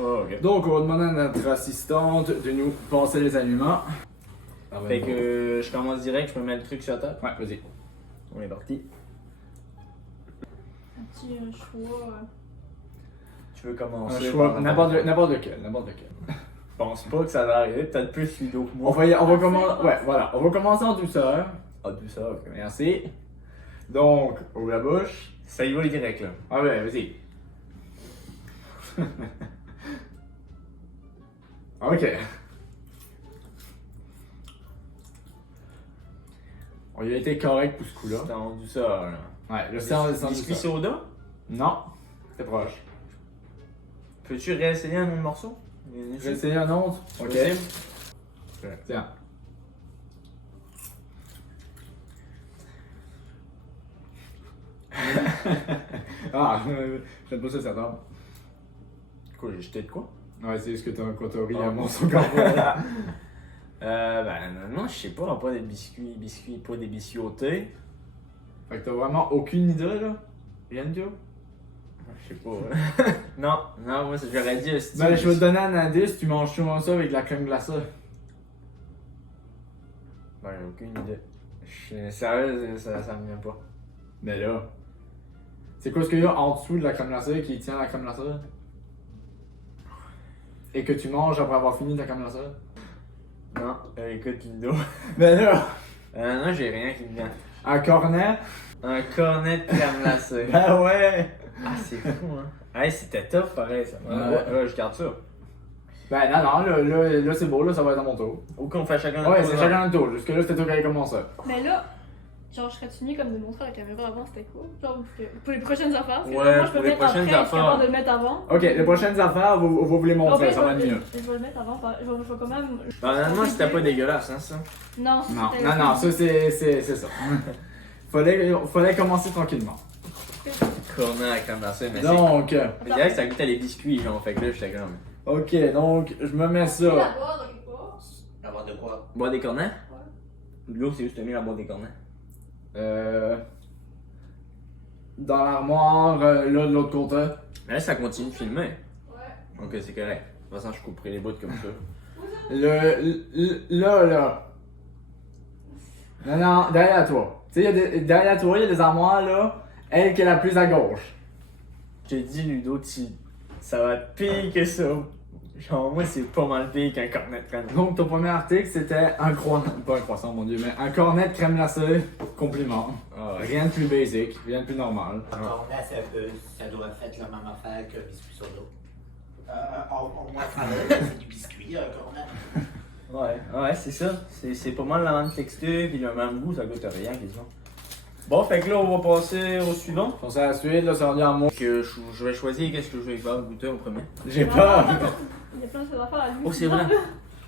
Oh, ok. Donc, on va demander à notre assistante de nous passer les aliments. Fait que je commence direct, je me mets le truc sur la table. Ouais, vas-y. On est parti. As-tu un choix? Tu veux Un commencer? choix, par n'importe lequel. Je pense pas que ça va arriver, peut-être plus Ludo que moi. On va commencer. Ouais, voilà. On va commencer en douceur. Ah, tout ça, ok. Merci. Donc, ouvre la bouche. Ça y va direct là. Ah ouais, vas-y. Ok. On a été correct pour ce coup-là. C'est en douceur là. Ouais, le sang est en Biscuit douceur. soda? Non, c'est proche. Peux-tu réessayer un autre morceau? Je vais essayer un autre. Ok. Possible? Tiens. Ah, j'aime pas ça, ça tombe. Quoi, j'ai jeté de quoi? Ouais, c'est juste que t'as quoi, t'as ri Ah. à mon son corporel. Ben non, je sais pas, pas des biscuits, pas des biscuits au thé. Fait que t'as vraiment aucune idée, là? Rien de tout? Je sais pas. Non, moi j'aurais dit un style. Ben, je vais te donner un indice, tu manges souvent ça avec de la crème glacée. Ben, j'ai aucune idée. Sérieux, ça me vient pas. Mais là, c'est quoi ce qu'il y a en dessous de la crème glacée qui tient la crème glacée? Et que tu manges après avoir fini ta crème glacée? Non, écoute, Ludo. Ben là, Non, j'ai rien qui me vient. un cornet? Un cornet de crème glacée. Ben ouais! Ah, c'est fou, hein. Hey, c'était tough pareil, ça. Ouais. Je garde ça. Ben non, là c'est beau, là ça va être à mon tour. Ou qu'on fait chacun Ouais, tour, c'est genre. chacun un tour. Jusque là, c'était toi qui allais commencer. Mais là, genre, serais-tu mieux comme de montrer à la caméra avant c'était quoi? Genre, parce que pour les prochaines affaires, parce que Ouais, là, moi je peux pour les le mettre après, prochaines je suis affaires. capable de le mettre avant. Ok, les prochaines affaires, on va vous les montrer, En fait, ça va être mieux. je vais le mettre avant, je vais quand même. Ben, honnêtement, c'était pas dégueulasse, hein, ça. Non, Non, c'était- non, ça c'est ça. Fallait commencer tranquillement. Cornet à la crème glacée, mais Donc, c'est direct, ça goûtait les biscuits, genre. Fait que là, j'étais comme. ok, donc je me mets ça. La boire, donc, pas. Avoir de quoi? Boire des cornets? L'eau, c'est juste mis la boîte des cornets. Dans l'armoire, là de l'autre côté. Mais là, ça continue de filmer. Ouais. Ok, c'est correct. De toute façon, je couperai les bouts comme ça. Là. Non, derrière toi. Tu sais, derrière toi, il y a des armoires là. Elle qui est la plus à gauche. J'ai dit, Ludo, ça va être pire que ça. Genre, moi, c'est pas mal pire qu'un cornet de crème. Donc, ton premier article, c'était un croissant. Pas un croissant, mon dieu, mais un cornet de crème glacée. Compliment. Ah ouais. Rien de plus basic, rien de plus normal. Cornet, ça doit être la même affaire que biscuit soda. Au moins, c'est du biscuit, un cornet. Ouais, c'est ça. C'est pas mal la même texture, puis le même goût, ça goûte à rien, quasiment. Bon, fait que là, on va passer au suivant. On s'est à la suite, là, c'est rendu à moi. Que je vais choisir qu'est-ce que je vais faire goûter au premier. J'ai peur. Il y a plein de choses à faire à lui. Oh, c'est vrai.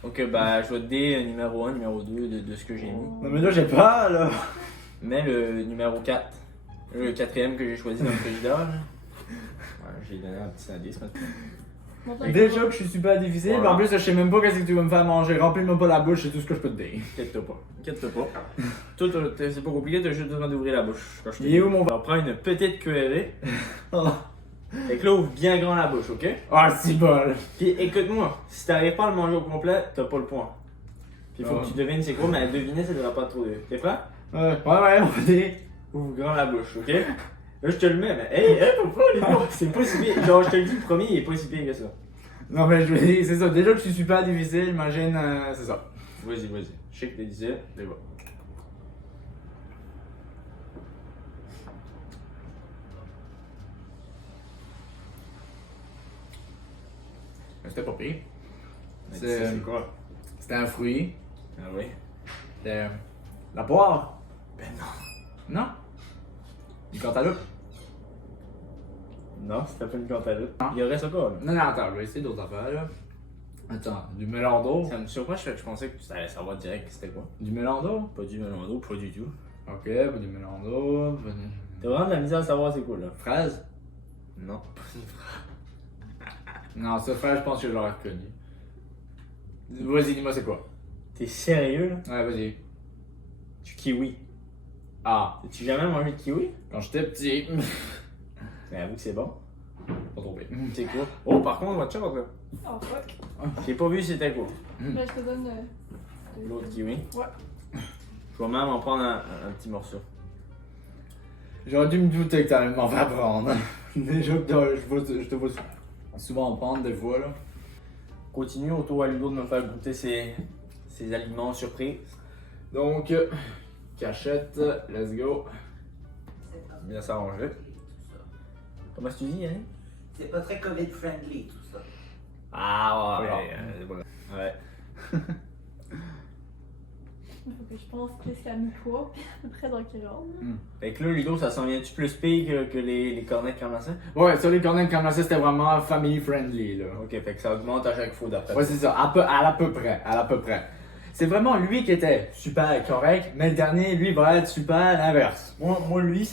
Ok, bah, je vais te dire numéro 1, numéro 2 de ce que j'ai mis. Non, mais là, j'ai peur, là. Mais le numéro 4, le quatrième que j'ai choisi dans le frigidaire, là. Ouais, j'ai donné un petit indice maintenant. Déjà que je suis super difficile, Voilà. en plus, je sais même pas qu'est-ce que tu veux me faire manger. Remplis-moi pas la bouche, c'est tout ce que je peux te dire. Inquiète-toi pas. Inquiète-toi pas. Toi, c'est pas compliqué, t'as juste besoin d'ouvrir la bouche. Quand je te Il est où mon On prend une petite cuillerée. Oh. Fait que là, ouvre bien grand la bouche, ok? Ah, si bol. Puis écoute-moi, si t'arrives pas à le manger au complet, t'as pas le point. Puis il faut Ah. que tu devines c'est quoi, mais à deviner, ça devrait pas trop dur. T'es prêt? Ouais, on va dire. Ouvre grand la bouche, ok? Là, je te le mets, mais hey, faut pas, les gars, c'est pas si pire. Genre, je te le dis, le premier, il est pas si pire que ça. Non, mais je vais dire, c'est ça. Déjà que je suis super difficile, imagine, c'est ça. Vas-y. Je sais que t'es difficile, mais bon. C'était pas pire. C'est quoi? C'était un fruit. Ah oui? C'était la poire. Ben non. Non? Du cantaloupe. Non, c'était pas une cantaloupe. Il y aurait ça quoi, là? Non, attends, je vais essayer d'autres affaires, là. Attends, du melon d'eau. Ça me surprend, je pensais que tu allais savoir direct que c'était quoi. Du melon d'eau? Pas du melon d'eau, pas du tout. Ok, pas du melon d'eau. Pas du... T'as vraiment de la misère à savoir c'est quoi, là? Fraise? Non. Non, ça, fraise, je pense que je l'aurais reconnu. Vas-y, dis-moi c'est quoi? T'es sérieux, là? Ouais, vas-y. Du kiwi. Ah, As-tu jamais mangé de kiwi? quand j'étais petit. Mais avoue que c'est bon. Pas trop pire. C'est quoi? Oh, par contre, watch out, là. Oh fuck. J'ai pas vu c'était quoi. Ben, je te donne. L'autre kiwi. Ouais. Je vais même en prendre un petit morceau. J'aurais dû me douter que t'allais m'en faire prendre. Déjà que je te vois souvent en prendre des fois là. Continue au tour à Ludo de me faire goûter ses aliments surprises. Donc, cachette, let's go. Bien s'arranger. Comment est-ce que tu dis, Yannick? C'est pas très COVID-friendly tout ça. Ah Ouais. voilà. Ouais. Il faut que je pense qu'est-ce qu'il a mis quoi, puis à peu près dans quel ordre. Fait que là, Ludo, ça s'en vient-tu plus pire que les cornets de crème glacée? Ouais, sur les cornets de crème glacée, c'était vraiment family friendly là. Ok, fait que ça augmente à chaque fois d'après. Ouais, c'est ça, à l'à peu près. C'est vraiment lui qui était super correct, mais le dernier, lui, va être super l'inverse. Moi, lui,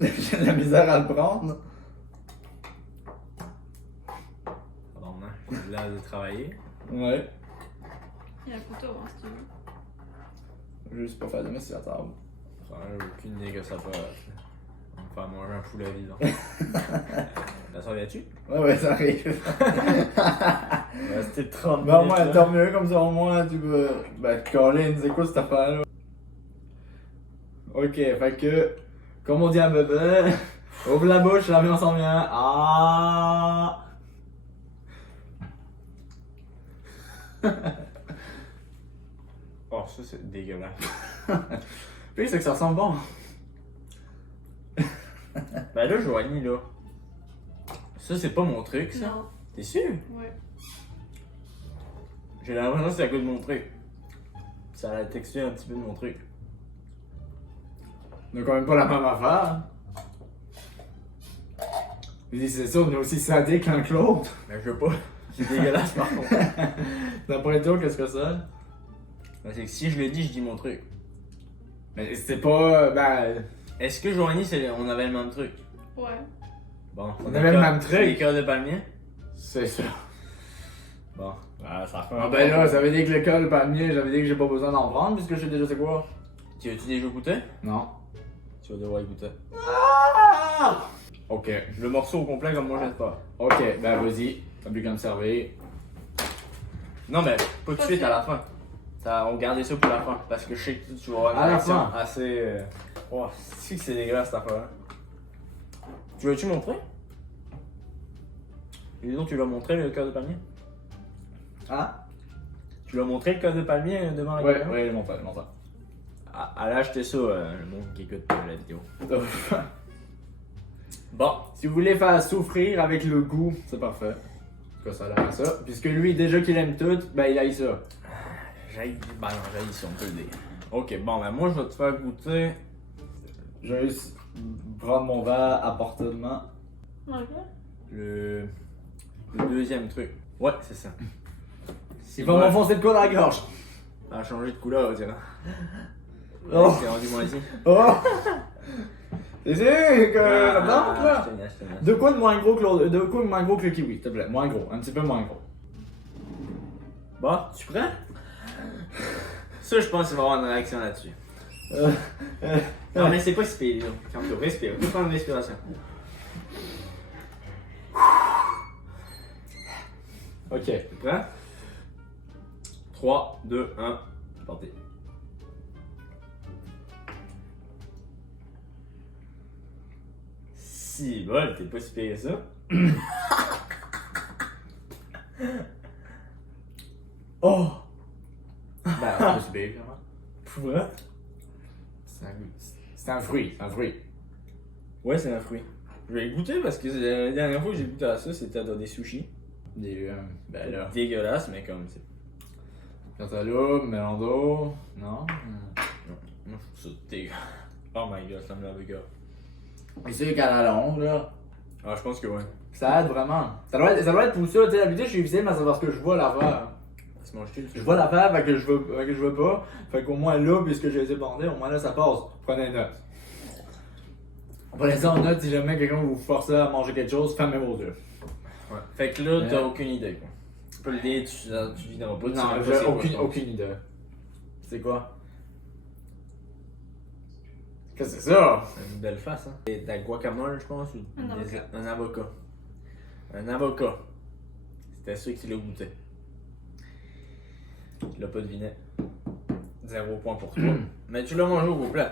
J'ai de la misère à le prendre. pardon, hein, j'ai l'air de travailler. Ouais. Il y a un couteau, hein, si tu veux. Juste pas faire de messe sur la table. J'ai aucune idée que ça va. On va me faire manger un poulet vivant. Ça s'en vient-tu? Ouais, ça arrive. Il restait 30 Ben, au minutes. moins, là. tant mieux, comme ça, au moins, tu peux. Ben, Colin, c'est quoi cette affaire-là? Ok, fait que, comme on dit à bébé, ouvre la bouche, la viande s'en vient. Ah! Oh, ça, c'est dégueulasse. Puis, c'est que ça sent bon. Ben là, Joanie, là. Ça, c'est pas mon truc, ça. Non. T'es sûr? Ouais. J'ai l'impression que c'est à cause de mon truc. Ça a la texture un petit peu de mon truc. On a quand même pas la même affaire. Je dis, c'est sûr, on est aussi sadique l'un que l'autre. Ben, je veux pas. C'est dégueulasse, par contre. D'après toi, qu'est-ce que c'est? Ben, c'est que si je le dis, je dis mon truc. Mais c'est pas. Ben. Est-ce que Joanie, on avait le même truc? Ouais. Bon. On avait le même C'est truc. les cœurs de palmier? C'est ça. Bon. Ah, ça fait Ah ben là, ça veut dire que le col palmier, j'avais dit que j'ai pas besoin d'en prendre puisque je sais déjà c'est quoi. Tu as-tu déjà goûté? Non. Tu vas devoir y goûter. Ok. Le morceau au complet, comme moi, j'aime pas. Ok, ben vas-y. T'as plus qu'à me servir. Non, mais pas tout de suite, à la fin. On gardait ça pour la fin. Parce que je sais que tu vas avoir À une la réaction fin. assez. Oh, c'est dégueulasse cette affaire. Tu veux-tu montrer? Et donc, tu l'as montré le cœur de palmier? Ah? Tu l'as montré le cœur de palmier devant la Ouais, caméra? ouais, mon frère, mon frère. Allez acheter ça, le monde qui écoute la vidéo. Bon, Si vous voulez faire souffrir avec le goût, c'est parfait. Que ça a l'air à ça. Puisque lui, déjà qu'il aime tout, ben il aille ça. j'aille. Ben non, j'aille si on peut le dire. Ok, bon, ben moi, je vais te faire goûter. Je vais juste prendre mon verre à portée de main. Ok. Le deuxième truc. Ouais, c'est ça. Il va m'enfoncer le coude à la gorge. Ça a changé de couleur, tiens. Oh! C'est rendu moisi. Oh! C'est sûr que ça plante je là? te laisse, je te laisse. Deux coups de moins gros que l'autre. Deux coups de moins gros que le kiwi, s'il te plaît. Moins gros, un petit peu moins gros. Bon, tu prends? Ça, je pense qu'il va y avoir une réaction là-dessus. Non, mais c'est pas si pire, là. Quand tu respires, tu prends une respiration. Ok. Tu prends? 3, 2, 1, partez. Si, bol, t'es pas si pire que ça. Oh! Ben, c'est pas bien, vraiment. Pour vrai? C'est un fruit, c'est un fruit. Ouais, c'est un fruit. Je vais goûter parce que la dernière fois que j'ai goûté à ça, c'était dans des sushis. Ben là. Dégueulasse, mais comme c'est. Cantaloupe, melon d'eau. Non? Moi, je trouve ça dégueulasse. Oh my god, ça me lave le gars. C'est sûr qu'à la longue, là, Ah, je pense que ouais. ça aide vraiment. Ça doit être pour ça, tu sais, d'habitude, je suis visé, mais c'est parce que je vois l'affaire. Tu manges-tu le Je vois l'affaire, fait que je veux pas. Fait qu'au moins là, puisque j'ai les ai bandés, au moins là, ça passe. Prenez une note. Prenez ça en note si jamais quelqu'un vous force à manger quelque chose, fermez vos yeux. Ouais. Fait que là, t'as Ouais. aucune idée, quoi. Tu peux le dire, tu viendras pas. tu sais Non, même pas j'ai c'est quoi, je pense. aucune idée. C'est quoi? Qu'est-ce que c'est ça? C'est une belle face, hein. C'est de la guacamole, je pense, ou Un avocat. un avocat. Un avocat. C'était sûr qu'il l'a goûté. Il a pas deviné. 0 point pour toi. Mais tu l'as mangé au complet.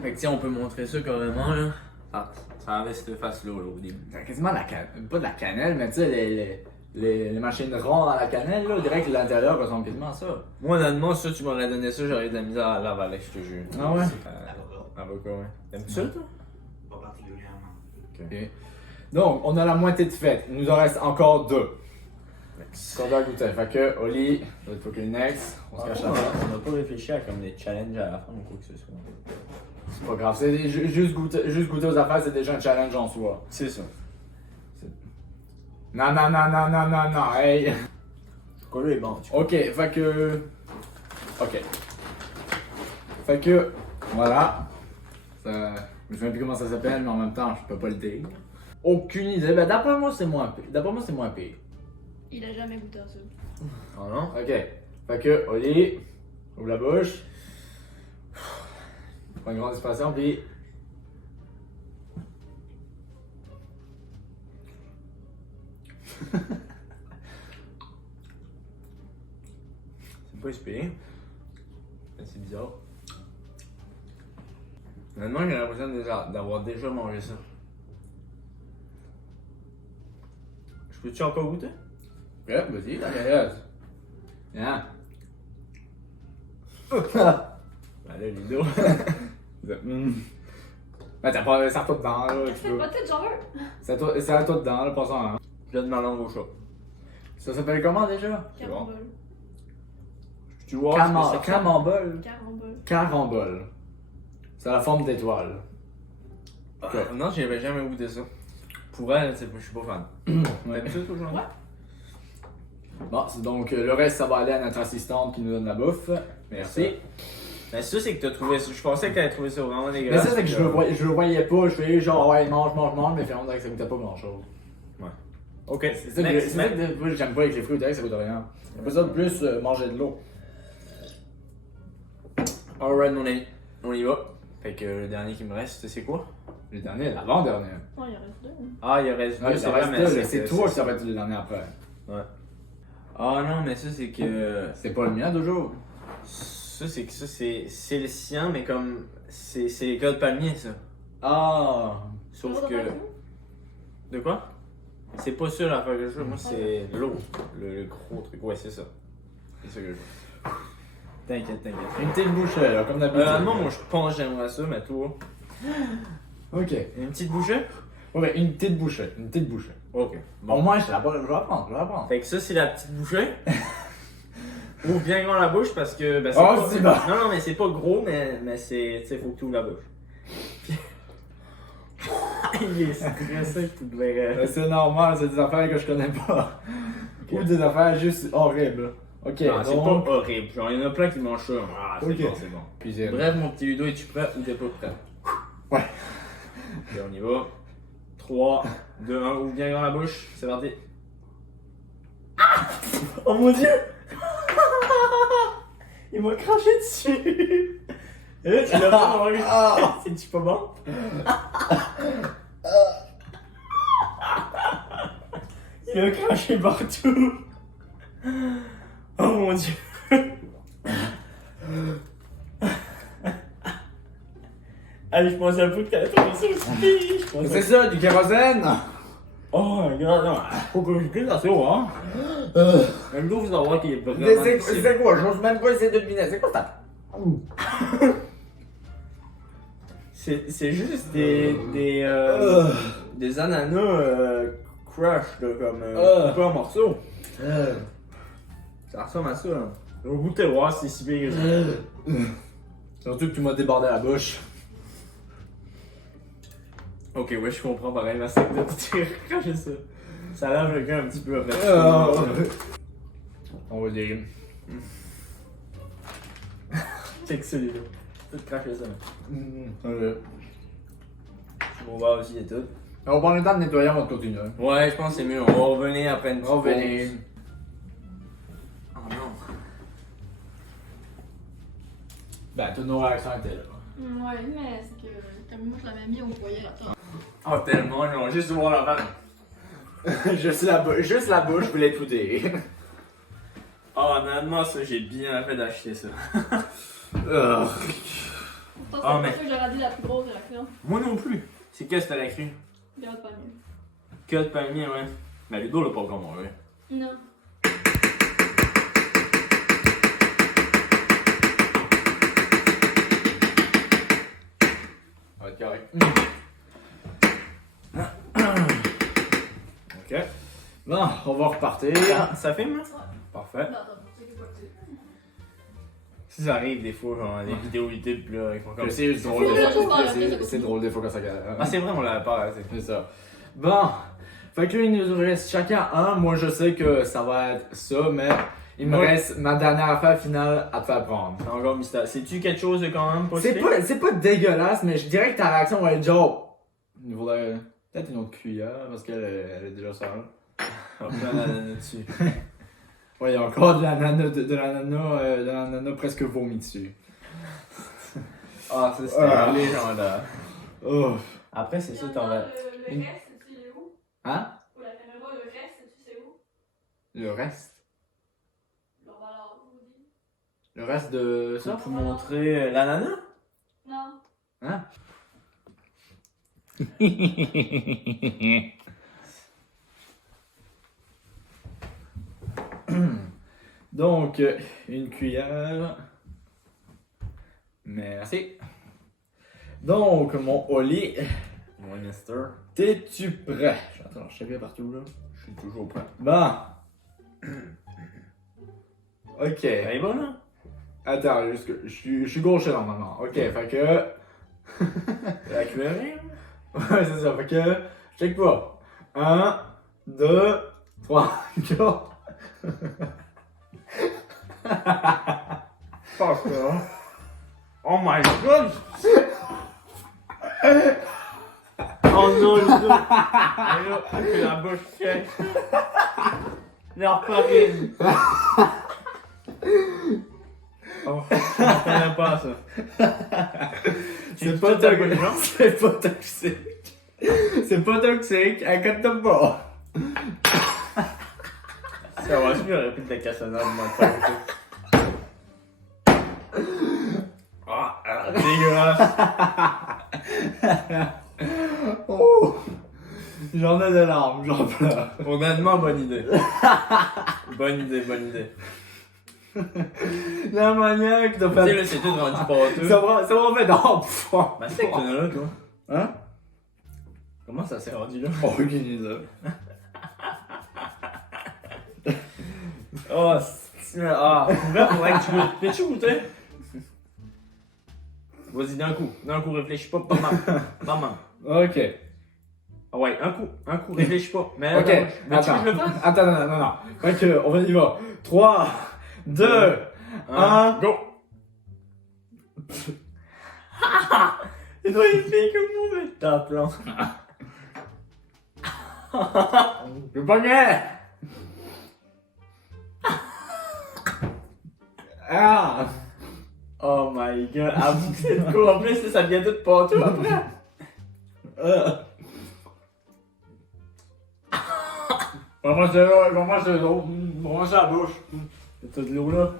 Fait que tiens, on peut montrer ça carrément, là. Ah, ça avait cette face-là, là, au début. C'est quasiment de la cannelle. Pas de la cannelle, mais tu sais, les machines rondes à la cannelle, là, direct l'intérieur ressemble quasiment à ça. Moi, honnêtement, ça, tu m'aurais donné ça, j'aurais eu de la misère à l'avaler, je te jure. Ah ouais? Avocat, ouais. T'aimes-tu ça, toi? Pas particulièrement. Ok. Donc, on a la moitié de fête. Il nous en reste encore 2. Qu'on doit goûter. Fait que, Oli, ça va être le next. On se cache la face. On n'a pas réfléchi à comme des challenges à la fin ou quoi que ce soit. C'est pas grave. Juste goûter aux affaires, c'est déjà un challenge en soi. C'est ça. Non, hey! Le chocolat est bon. Ok, fait que. Ok. Fait que. Voilà. Ça... Je me souviens plus comment ça s'appelle, mais en même temps, je peux pas le dire. Aucune idée. Ben, d'après moi, c'est moins pire. Il a jamais goûté à ça. Oh non? Ok. Fait que, Oli, ouvre la bouche. Prends une grande expression, puis. C'est pas inspiré. C'est bizarre. Honnêtement, j'ai l'impression d'avoir déjà mangé ça. Je peux-tu encore goûter? Ouais, vas-y, t'inquiète. Viens. Ben là, Lido. Ben, t'as pas ça à toi dedans, là. Tu C'est veux. pas tête genre. C'est à toi dedans, là, passant. Hein. Je donne ma langue au chat. Ça s'appelle comment déjà? Carambole. Tu vois? Camembert. Carambole. Carambole. C'est la forme d'étoile. Non, j'avais jamais goûté ça. Pour elle, je suis pas fan. Ouais. T'aimes ça, toi, Jean? Ouais. Bon, c'est donc le reste, ça va aller à notre assistante qui nous donne la bouffe. Merci. Ben ça, c'est que t'as trouvé ça. Je pensais que t'avais trouvé ça vraiment Mais dégueulasse. ça, c'est que je le voyais pas. Je fais genre, ouais, mange, mais finalement, on dirait que ça goûtait pas grand chose. Ok, C'est ça que moi, j'aime pas avec les fruits, on dirait que ça goûte rien. Après ça, de plus, manger de l'eau. Alright, mon ami. On y va. Fait que le dernier qui me reste, c'est quoi? Le dernier, l'avant-dernier. Oh, il en reste deux. Ah, il reste Ouais, deux, c'est vrai, mais c'est toi qui ça va être le dernier après. Ouais. Ah non, mais ça, c'est que. C'est pas le mien toujours. Ça, c'est que ça, c'est le sien, mais comme. C'est l'école de palmier, ça. Ah. Sauf que. De quoi? C'est pas ça l'affaire que je veux. Moi, c'est l'eau. Le gros truc. Ouais, c'est ça. C'est ça que je veux. T'inquiète. Une petite bouchée, là, comme d'habitude. Non, moi, je pense que j'aimerais ça, mais toi. Ok. Une petite bouchée? Ouais, une petite bouchée. Ok. Bon, moi, je vais la prendre. Fait que ça, c'est la petite bouchée. Ouvre bien grand la bouche parce que. Ben, c'est Oh, pas... c'est bon. Non, mais c'est pas gros, mais c'est. Tu sais, faut que tu ouvres la bouche. Il est stressé, tu devrais. C'est normal, c'est des affaires que je connais pas. Ou des affaires juste horribles. Ok, Non, c'est donc... pas horrible. Genre, il y en a plein qui mangent ça. Ah, c'est Ok. bon, c'est bon. Cuisine. Bref, mon petit Ludo, es-tu prêt ou t'es pas prêt? Ouais. Ok, on y va. 3, 2, 1, ouvre bien grand la bouche. C'est parti. Oh mon dieu! Il m'a craché dessus! Et là, tu l'as pas mangé. C'est-tu pas bon? Il a craché partout! Oh mon dieu! Allez, je pensais un peu que t'allais trouver ça aussi! Je pensais C'est ça, du kérosène? Oh, regarde, non, faut que je glisse assez haut, hein? Même l'eau, vous allez voir qu'il est vraiment difficile. C'est quoi? Je n'ose même pas essayer de deviner. C'est quoi ça? C'est juste des ananas crush, là, comme coupés en morceaux. Ça ressemble à ça, là. On va goûter voir si c'est si bien que ça. Surtout que tu m'as débordé la bouche. Ok, ouais, je comprends pareil, mais c'est que tu craché ça. Ça lave le gars un petit peu après. On va dire. C'est que celui-là. Tout craché ça. Ok. Je m'en vais aussi et tout. On va prendre le temps de nettoyer avant de continuer. Ouais, je pense que c'est mieux. On va revenir après une petite pause. Revenez. Oh non. Ben, toutes nos réactions étaient là. Ouais, mais c'est que comme moi je l'avais mis au foyer là. Oh, tellement, genre, juste voir la vanne. Juste la bouche, je voulais tout dire. Oh, honnêtement, ça, j'ai bien fait d'acheter ça. Pourtant, c'est Ah, pas mais- ça que j'aurais dit la plus grosse réaction. Moi non plus. C'est qu'est-ce que t'as la cru? Garde pas mieux. Que de palmier, ouais. Mais Ludo l'a pas encore mangé. Non. Ça va être correct. Ok. Bon, on va repartir. Ça filme, là? Parfait. Non, attends, c'est que pas dessus. Si ça arrive des fois, genre, des vidéos YouTube, pis là, ils font comme. C'est drôle C'est des drôle, fois. c'est C'est drôle des fois quand ça Ah, c'est vrai, on l'avait pas arrêté. C'est ça. Bon. Fait que là, il nous reste chacun un. Moi, je sais que ça va être ça, mais il me Ouais. reste ma dernière affaire finale à te faire prendre. C'est encore mystère. C'est-tu quelque chose de quand même pas C'est si pas dégueulasse, mais je dirais que ta réaction va être genre. Il faudrait peut-être une autre cuillère parce qu'elle elle est déjà sale. On prend la nana dessus. Ouais, il y a encore de l'ananas presque vomi dessus. Ah, ça c'était Ah. légendaire. Oh. Après, c'est ça, t'en Le vas. reste, tu sais où? Hein? Pour la caméra, le reste, tu sais où? Le reste? On va alors vous dire. Le reste de ça? Pour montrer l'ananas? Non. Hein? Donc, une cuillère. Merci. Donc, mon Oli, Winchester. t'es-tu prêt? Attends, je sais bien partout là. Je suis toujours prêt. Bon. Ok. Elle est bonne, là? Attends, je suis gaucher normalement. Ok, fait que. La cuillerée, là? Ouais, c'est ça. Fait que. Check pas. 1, 2, 3, 4. Pas ça. Oh my god! Oh non, Ludo! Et là, que la bouche sèche. Leur farine. Oh, je m'attendais pas à ça. C'est pas toxique. C'est pas toxique. C'est pas toxique. Inquiète-toi pas. Ça va, je vais répéter la cassonade, moi, de faire ça. Ah, dégueulasse. Oh. J'en ai des larmes, j'en pleure. Honnêtement, bonne idée. Bonne idée, bonne idée. La maniaque de Tu sais, faire. là, c'est tout rendu pâteux. Ça va fait non, pouvoir. Mais c'est que t'en as là, toi. Hein? Comment ça s'est rendu là? Aucune idée. Oh, c'est... Ah, faudrait que tu goûtes. Peux-tu goûter? Vas-y, d'un coup, réfléchis pas, pas mal. Pas mal. Ok. Ah ouais, un coup, réfléchis pas. Mais Ok, mais tu veux attends. que je le fasse? Attends, non. Fait que, on va y va. 3, 2, 1, go! Il doit y faire comme mauvais tape, là. Je pognais! Ah! Oh my god, avoue que c'est de quoi? En plus, ça vient tout partout après. Comment c'est là? Comment c'est l'eau? Comment c'est la bouche? T'as de l'eau là?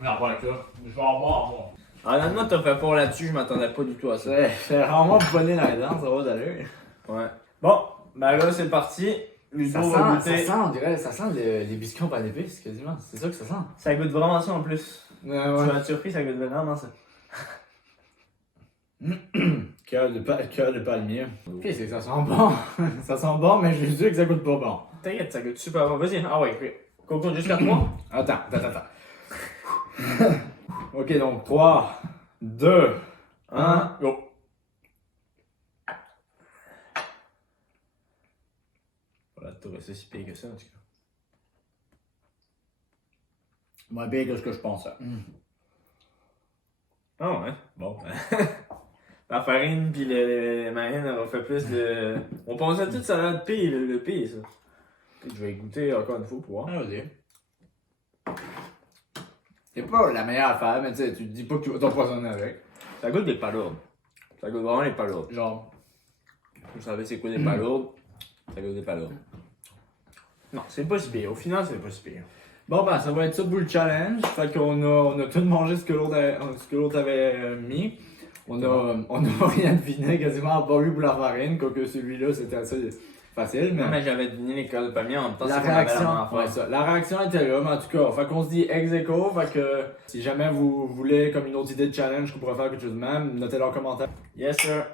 Non, pas avec ça. Je vais en boire, moi. Honnêtement, t'as fait peur là-dessus, je m'attendais pas du tout à ça. C'est vraiment bonné dans les dents, ça va d'aller. Ouais. Bon, ben là, c'est parti. Ludo va goûter. on dirait, ça sent les biscuits en pain d'épices, quasiment. C'est ça que ça sent. Ça goûte vraiment ça en plus. Ouais, Tu vas être surpris, ça goûte vraiment ça. Cœur de palmier. Qu'est-ce que ça sent bon? Ça sent bon, mais je dis que ça goûte pas bon. T'inquiète, ça goûte super bon. Vas-y, ah ouais, oui. Coco jusqu'à 3. Attends. Ok, donc 3, 2, 1. Go. Voilà, t'aurais ça si pire que ça en tout cas. Moins bien que ce que je pensais. Ah ouais, bon. La farine pis le marine, on fait plus de. On pensait toute salade pie, le pire ça. Puis je vais goûter encore une fois pour voir. Ah, vas-y. C'est pas la meilleure affaire, mais tu sais, tu te dis pas que tu vas t'empoisonner avec. Ça goûte des palourdes. Ça goûte vraiment les palourdes. Genre, Vous savez c'est quoi des palourdes? Ça goûte des palourdes. Non, c'est pas si pire. Au final, c'est pas si pire. bon ben ça va être ça pour le challenge. Fait qu'on on a tout mangé ce que l'autre avait mis. On a rien deviné, quasiment pas eu pour la farine, quoique celui-là c'était assez facile. Non, mais j'avais deviné les cœurs de palmier en même temps. La c'est qu'on avait réaction, même affaire. ouais, ça. La réaction était là, mais en tout cas, fait qu'on se dit ex aequo, fait que si jamais vous voulez comme une autre idée de challenge qu'on pourrait faire quelque chose de même, notez-le en commentaire. Yes, sir.